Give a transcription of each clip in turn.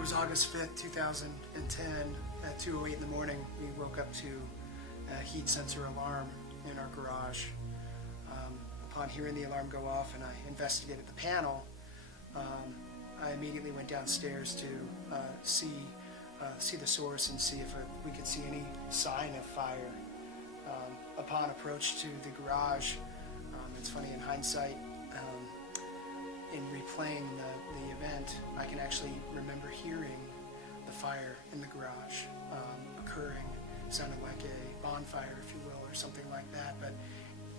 It was August 5th, 2010 at 2:08 in the morning. We woke up to a heat sensor alarm in our garage. Upon hearing the alarm go off and I investigated the panel, I immediately went downstairs to see the source and see if we could see any sign of fire. Upon approach to the garage, it's funny in hindsight, in replaying the event, I can actually remember hearing the fire in the garage occurring. It sounded like a bonfire, if you will, or something like that, but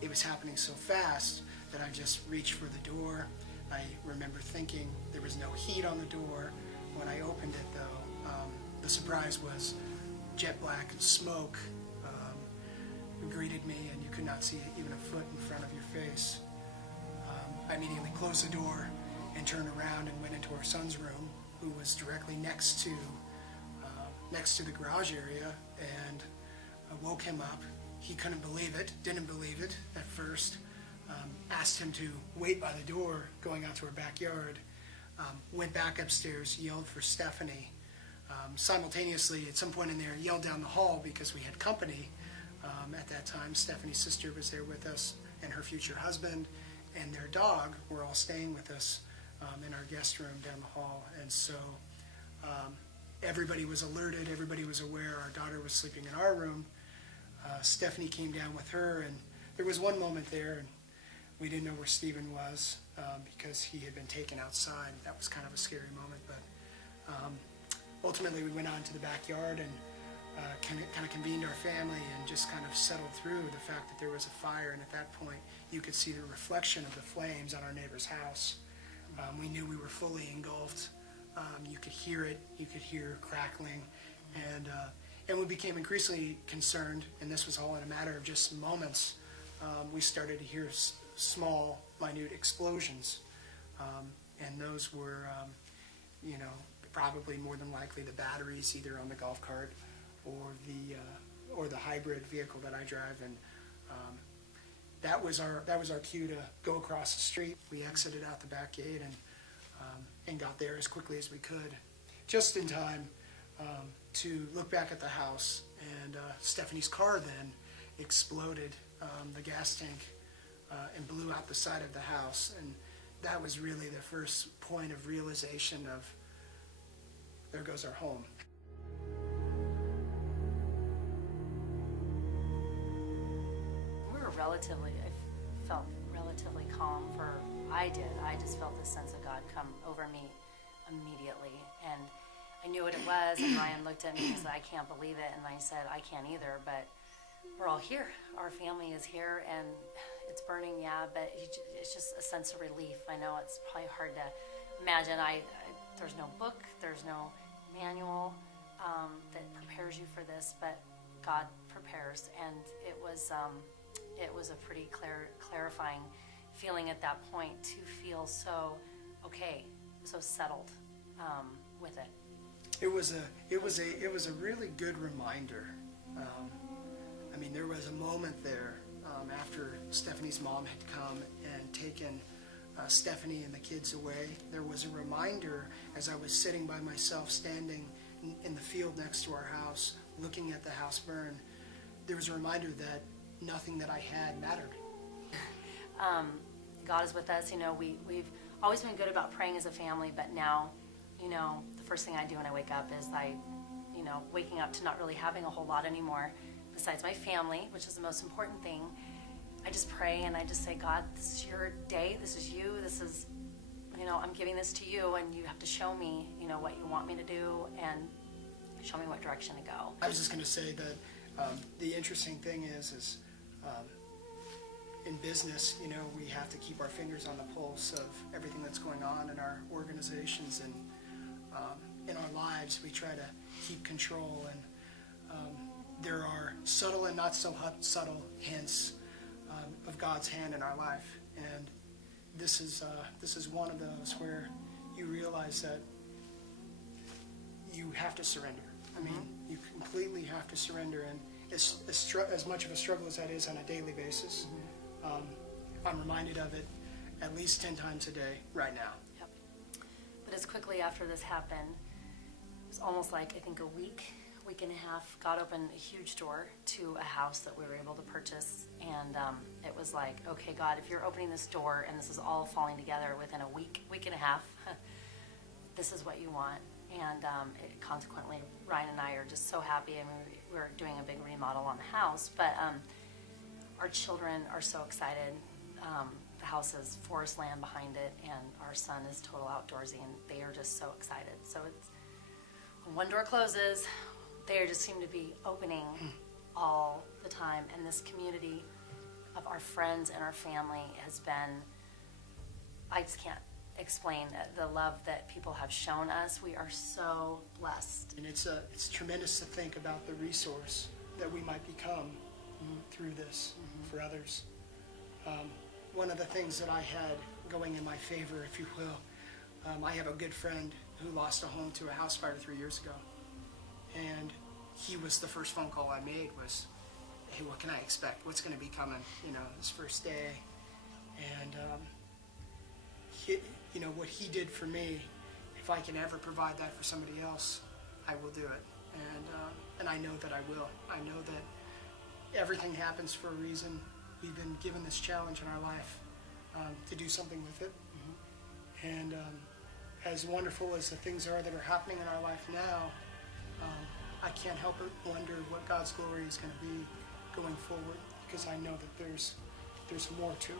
it was happening so fast that I just reached for the door. I remember thinking there was no heat on the door. When I opened it, though, the surprise was jet black smoke greeted me, and you could not see even a foot in front of your face. I immediately closed the door and turned around and went into our son's room, who was directly next to the garage area, and I woke him up. He couldn't believe it, didn't believe it at first. Asked him to wait by the door going out to our backyard. Went back upstairs, yelled for Stephanie. Simultaneously, at some point in there, yelled down the hall because we had company. At that time, Stephanie's sister was there with us, and her future husband and their dog were all staying with us in our guest room down the hall. And so everybody was alerted, everybody was aware. Our daughter was sleeping in our room. Stephanie came down with her, and there was one moment there, and we didn't know where Stephen was because he had been taken outside. That was kind of a scary moment, but ultimately we went out into the backyard and kind of convened our family and just kind of settled through the fact that there was a fire, and at that point you could see the reflection of the flames on our neighbor's house. We knew we were fully engulfed. You could hear it, you could hear crackling, and we became increasingly concerned, and this was all in a matter of just moments. We started to hear small, minute explosions, and those were, probably more than likely the batteries either on the golf cart or the hybrid vehicle that I drive, and that was our cue to go across the street. We exited out the back gate and got there as quickly as we could, just in time to look back at the house. And Stephanie's car then exploded, the gas tank, and blew out the side of the house, and that was really the first point of realization of there goes our home. I felt relatively calm I just felt this sense of God come over me immediately, and I knew what it was, and Ryan looked at me and said, I can't believe it, and I said, I can't either, but we're all here. Our family is here, and it's burning, yeah, but it's just a sense of relief. I know it's probably hard to imagine. There's no book, there's no manual that prepares you for this, but God prepares, and it was a pretty clarifying feeling at that point to feel so okay, so settled with it. It was a really good reminder. There was a moment there after Stephanie's mom had come and taken Stephanie and the kids away. There was a reminder as I was sitting by myself, standing in the field next to our house, looking at the house burn. There was a reminder that nothing that I had mattered. God is with us. We've always been good about praying as a family, but now, the first thing I do when I wake up is waking up to not really having a whole lot anymore besides my family, which is the most important thing. I just pray and I just say, God, this is your day. This is you. This is, I'm giving this to you, and you have to show me, what you want me to do and show me what direction to go. I was just going to say that the interesting thing is in business, we have to keep our fingers on the pulse of everything that's going on in our organizations and in our lives. We try to keep control, and there are subtle and not so subtle hints of God's hand in our life, and this is one of those where you realize that you have to surrender. You completely have to surrender, and as much of a struggle as that is on a daily basis, I'm reminded of it at least 10 times a day right now. Yep. But as quickly after this happened, almost like, I think a week and a half, God opened a huge door to a house that we were able to purchase. And it was like, okay, God, if you're opening this door and this is all falling together within a week and a half, this is what you want. And consequently, Ryan and I are just so happy. I mean, we're doing a big remodel on the house, but our children are so excited. The house has forest land behind it, and our son is total outdoorsy, and they are just so excited. So it's, when one door closes, they just seem to be opening all the time. And this community of our friends and our family has been, I just can't explain the love that people have shown us. We are so blessed. And it's tremendous to think about the resource that we might become through this for others. One of the things that I had going in my favor, if you will, I have a good friend who lost a home to a house fire 3 years ago. And he was the first phone call I made was, hey, what can I expect? What's going to be coming, this first day? And, what he did for me, if I can ever provide that for somebody else, I will do it. And I know that I will. I know that everything happens for a reason. We've been given this challenge in our life to do something with it. And as wonderful as the things are that are happening in our life now, I can't help but wonder what God's glory is going to be going forward, because I know that there's more to it.